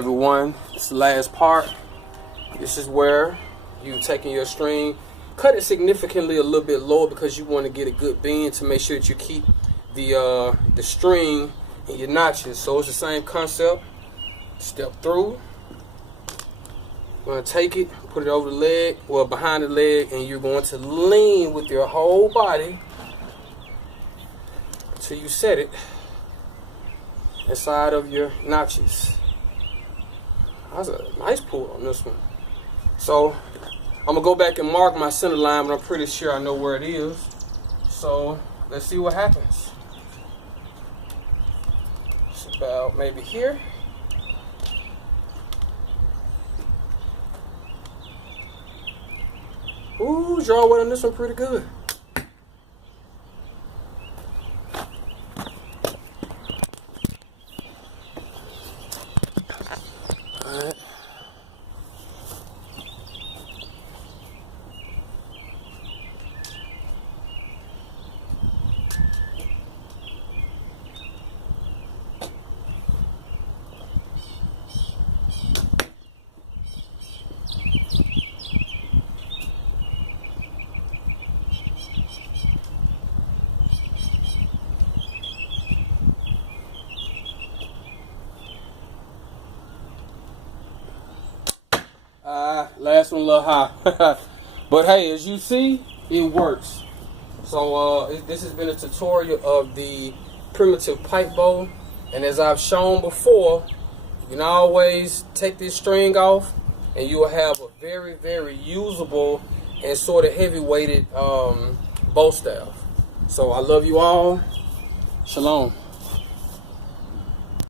Everyone, it's the last part. This is where you taking your string, cut it significantly a little bit lower because you want to get a good bend to make sure that you keep the string in your notches. So it's the same concept. Step through. You're going to take it, put it over the leg, well behind the leg, and you're going to lean with your whole body until you set it inside of your notches. That's a nice pull on this one. So I'm gonna go back and mark my center line, but I'm pretty sure I know where it is. So let's see what happens. It's about maybe here. Ooh, draw weight on this one pretty good. Alright. Last one a little high. But hey, as you see, it works. So this has been a tutorial of the primitive pipe bow. And as I've shown before, you can always take this string off and you will have a very, very usable and sort of heavy weighted bow staff. So I love you all. Shalom.